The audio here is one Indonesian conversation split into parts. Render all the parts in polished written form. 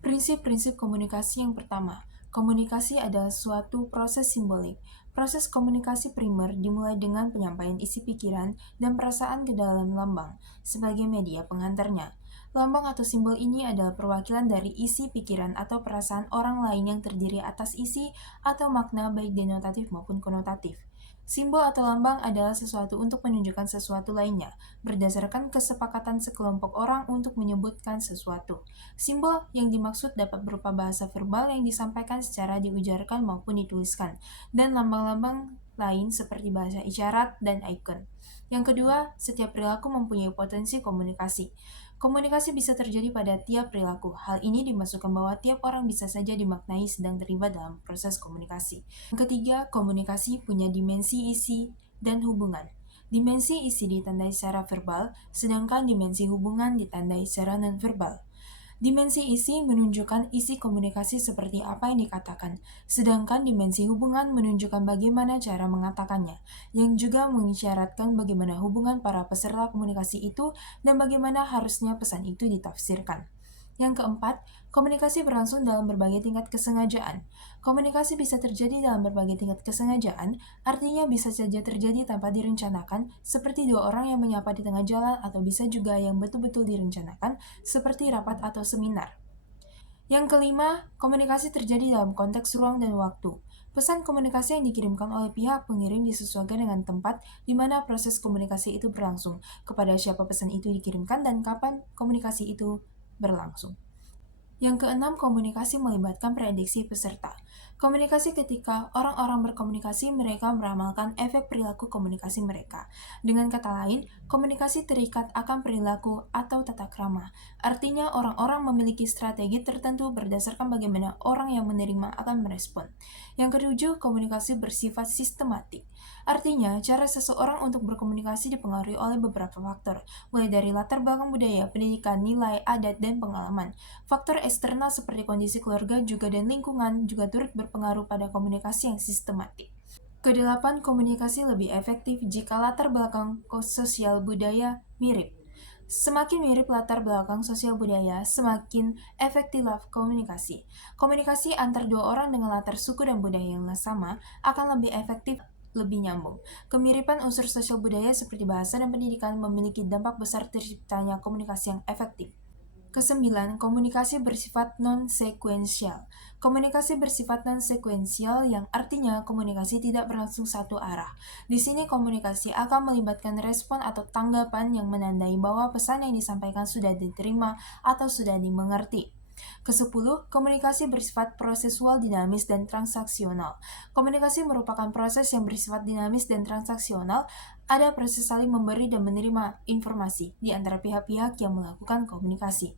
Prinsip-prinsip komunikasi yang pertama, komunikasi adalah suatu proses simbolik. Proses komunikasi primer dimulai dengan penyampaian isi pikiran dan perasaan ke dalam lambang sebagai media pengantarnya. Lambang atau simbol ini adalah perwakilan dari isi pikiran atau perasaan orang lain yang terdiri atas isi atau makna baik denotatif maupun konotatif. Simbol atau lambang adalah sesuatu untuk menunjukkan sesuatu lainnya, berdasarkan kesepakatan sekelompok orang untuk menyebutkan sesuatu. Simbol yang dimaksud dapat berupa bahasa verbal yang disampaikan secara diujarkan maupun dituliskan, dan lambang-lambang lain seperti bahasa isyarat dan ikon. Yang kedua, setiap perilaku mempunyai potensi komunikasi. Komunikasi bisa terjadi pada tiap perilaku. Hal ini dimasukkan bahwa tiap orang bisa saja dimaknai sedang terlibat dalam proses komunikasi. Yang ketiga, komunikasi punya dimensi isi dan hubungan. Dimensi isi ditandai secara verbal, sedangkan dimensi hubungan ditandai secara nonverbal. Dimensi isi menunjukkan isi komunikasi seperti apa yang dikatakan, sedangkan dimensi hubungan menunjukkan bagaimana cara mengatakannya, yang juga mengisyaratkan bagaimana hubungan para peserta komunikasi itu dan bagaimana harusnya pesan itu ditafsirkan. Yang keempat, komunikasi berlangsung dalam berbagai tingkat kesengajaan. Komunikasi bisa terjadi dalam berbagai tingkat kesengajaan, artinya bisa saja terjadi tanpa direncanakan, seperti dua orang yang menyapa di tengah jalan, atau bisa juga yang betul-betul direncanakan, seperti rapat atau seminar. Yang kelima, komunikasi terjadi dalam konteks ruang dan waktu. Pesan komunikasi yang dikirimkan oleh pihak pengirim disesuaikan dengan tempat di mana proses komunikasi itu berlangsung, kepada siapa pesan itu dikirimkan, dan kapan komunikasi itu berlangsung. Yang keenam, komunikasi melibatkan prediksi peserta. Komunikasi ketika orang-orang berkomunikasi, mereka meramalkan efek perilaku komunikasi mereka. Dengan kata lain, komunikasi terikat akan perilaku atau tata krama. Artinya, orang-orang memiliki strategi tertentu berdasarkan bagaimana orang yang menerima akan merespon. Yang ketujuh, komunikasi bersifat sistematik. Artinya, cara seseorang untuk berkomunikasi dipengaruhi oleh beberapa faktor, mulai dari latar belakang budaya, pendidikan, nilai, adat, dan pengalaman. Faktor eksternal seperti kondisi keluarga juga dan lingkungan juga turut berpengaruh pada komunikasi yang sistematik. Kedelapan, komunikasi lebih efektif jika latar belakang sosial budaya mirip. Semakin mirip latar belakang sosial budaya, semakin efektif komunikasi. Komunikasi antar dua orang dengan latar suku dan budaya yang sama akan lebih efektif, lebih nyambung. Kemiripan unsur sosial budaya seperti bahasa dan pendidikan memiliki dampak besar terciptanya komunikasi yang efektif. Kesembilan, komunikasi bersifat non-sekuensial. Komunikasi bersifat non-sekuensial yang artinya komunikasi tidak berlangsung satu arah. Di sini komunikasi akan melibatkan respon atau tanggapan yang menandai bahwa pesan yang disampaikan sudah diterima atau sudah dimengerti. Kesepuluh, komunikasi bersifat prosesual, dinamis, dan transaksional. Komunikasi merupakan proses yang bersifat dinamis dan transaksional. Ada proses saling memberi dan menerima informasi di antara pihak-pihak yang melakukan komunikasi.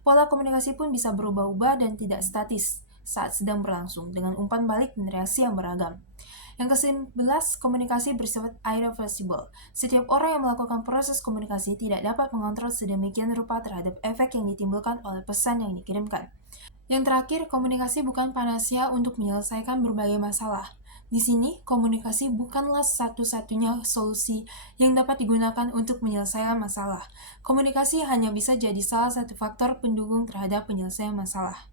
Pola komunikasi pun bisa berubah-ubah dan tidak statis saat sedang berlangsung, dengan umpan balik dan reaksi yang beragam. Yang ke-11, komunikasi bersifat irreversible. Setiap orang yang melakukan proses komunikasi tidak dapat mengontrol sedemikian rupa terhadap efek yang ditimbulkan oleh pesan yang dikirimkan. Yang terakhir, komunikasi bukan panacea untuk menyelesaikan berbagai masalah. Di sini, komunikasi bukanlah satu-satunya solusi yang dapat digunakan untuk menyelesaikan masalah. Komunikasi hanya bisa jadi salah satu faktor pendukung terhadap penyelesaian masalah.